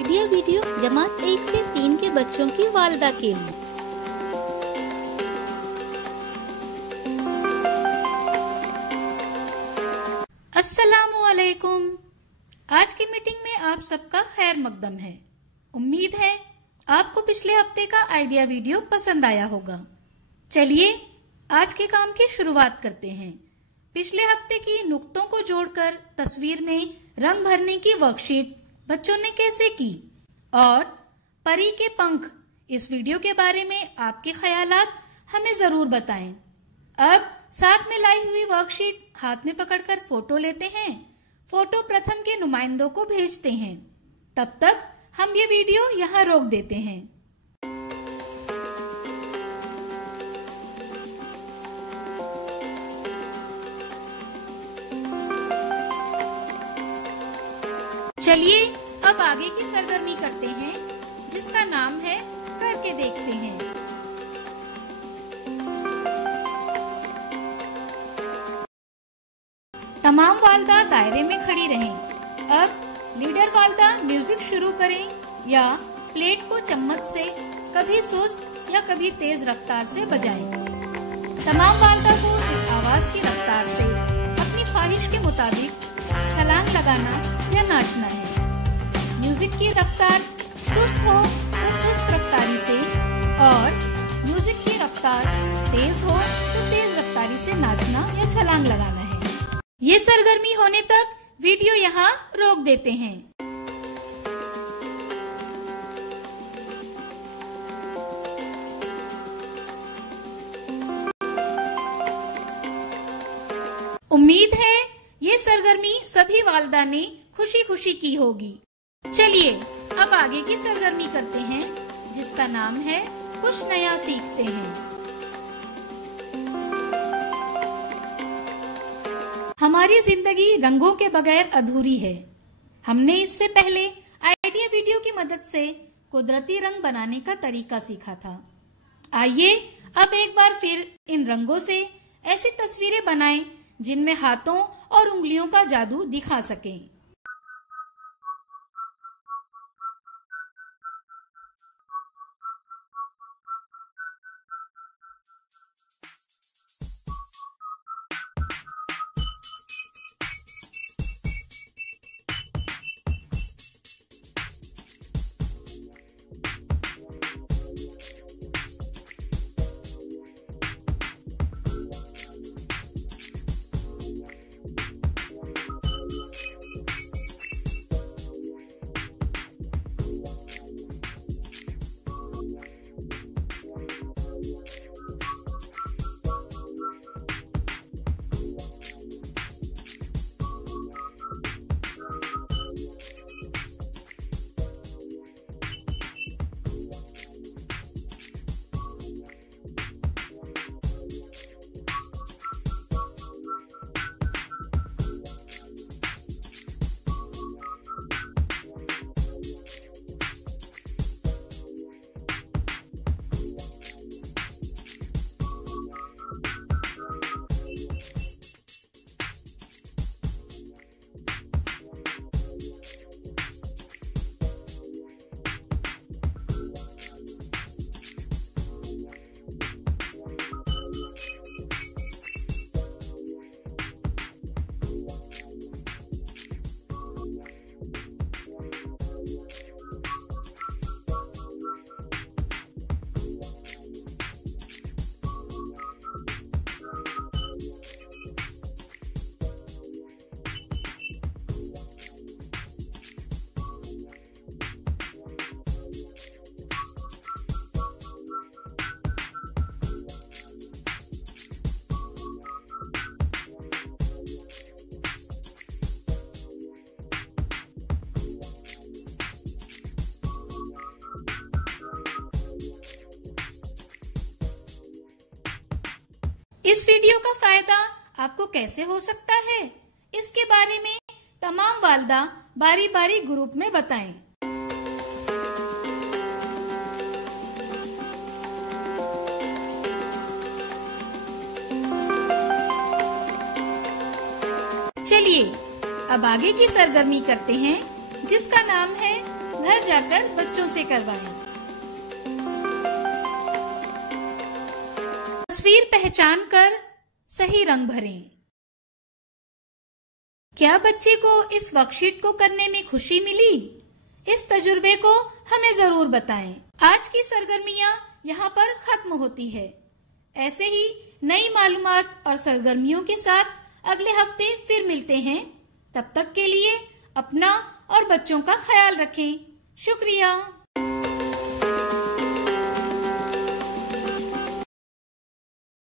Idea video जमात 1 से 3 के बच्चों की वालिदा के लिए। अस्सलामुअलैकुम। आज की मीटिंग में आप सबका खैर मकदम है। उम्मीद है आपको पिछले हफ्ते का आइडिया वीडियो पसंद आया होगा। चलिए आज के काम की शुरुआत करते हैं। पिछले हफ्ते की नुक्तों को जोड़कर तस्वीर में रंग भरने की वर्कशीट बच्चों ने कैसे की और परी के पंख इस वीडियो के बारे में आपके ख्यालात हमें जरूर बताएं। अब साथ में लाई हुई वर्कशीट हाथ में पकड़कर फोटो लेते हैं। फोटो प्रथम के नुमाइंदों को भेजते हैं। तब तक हम ये वीडियो यहाँ रोक देते हैं। चलिए अब आगे की सरगर्मी करते हैं, जिसका नाम है करके देखते हैं। तमाम वालिदा दायरे में खड़ी रहें। अब लीडर वालिदा म्यूजिक शुरू करें या प्लेट को चम्मच से कभी सुस्त या कभी तेज रफ्तार से बजाएं। तमाम वालिदा को इस आवाज की रफ्तार से अपनी ख्वाहिश के मुताबिक छलांग लगाना या नाचना है। म्यूजिक की रफ्तार सुस्त हो तो सुस्त रफ्तारी से और म्यूजिक की रफ्तार तेज हो तो तेज रफ्तारी से नाचना या छलांग लगाना है। ये सरगर्मी होने तक वीडियो यहाँ रोक देते हैं। उम्मीद है ये सरगर्मी सभी वालिदा ने खुशी खुशी की होगी। चलिए अब आगे की सरगर्मी करते हैं, जिसका नाम है कुछ नया सीखते हैं। हमारी जिंदगी रंगों के बगैर अधूरी है। हमने इससे पहले आइडिया वीडियो की मदद से कुदरती रंग बनाने का तरीका सीखा था। आइए अब एक बार फिर इन रंगों से ऐसी तस्वीरें बनाएं जिनमें हाथों और उंगलियों का जादू दिखा सकें। इस वीडियो का फायदा आपको कैसे हो सकता है, इसके बारे में तमाम वालिदा बारी बारी ग्रुप में बताएं। चलिए अब आगे की सरगर्मी करते हैं, जिसका नाम है घर घर जाकर बच्चों से करवाएं। तस्वीर पहचान कर सही रंग भरें। क्या बच्चे को इस वर्कशीट को करने में खुशी मिली? इस तजुर्बे को हमें जरूर बताएं। आज की सरगर्मियां यहाँ पर खत्म होती है। ऐसे ही नई मालूमात और सरगर्मियों के साथ अगले हफ्ते फिर मिलते हैं। तब तक के लिए अपना और बच्चों का ख्याल रखें। शुक्रिया।